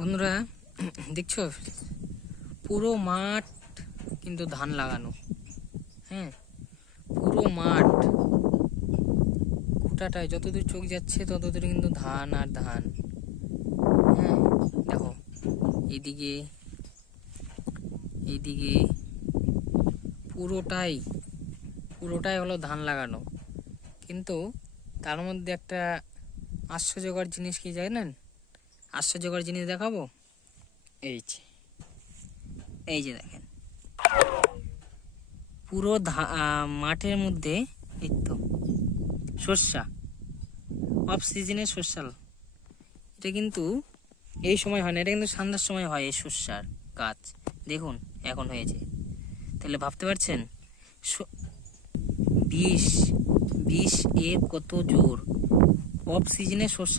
বন্ধুরা দেখছো পুরো মাঠ কিন্তু ধান লাগানো। হ্যাঁ, পুরো মাঠ গোটাটায় যতদূর চোখ যাচ্ছে ততদূর কিন্তু ধান আর ধান। হ্যাঁ, দেখো এইদিকে এইদিকে পুরোটাই পুরোটাই হলো ধান লাগানো। কিন্তু তার মধ্যে একটা আশ্চর্যকর জিনিস কি জানেন? আশ্চর্যকর জিনিস দেখাবো। এই যে দেখেন, পুরো মাঠের মধ্যে এই তো সর্ষা, অফ সিজনের সর্ষা। এটা কিন্তু এই সময় হয় না, এটা কিন্তু ঠান্ডার সময় হয়। এই সর্ষার গাছ দেখুন এখন হয়েছে। তাহলে ভাবতে পারছেন বিষ এর কত জোর। অফ সিজনে সর্ষা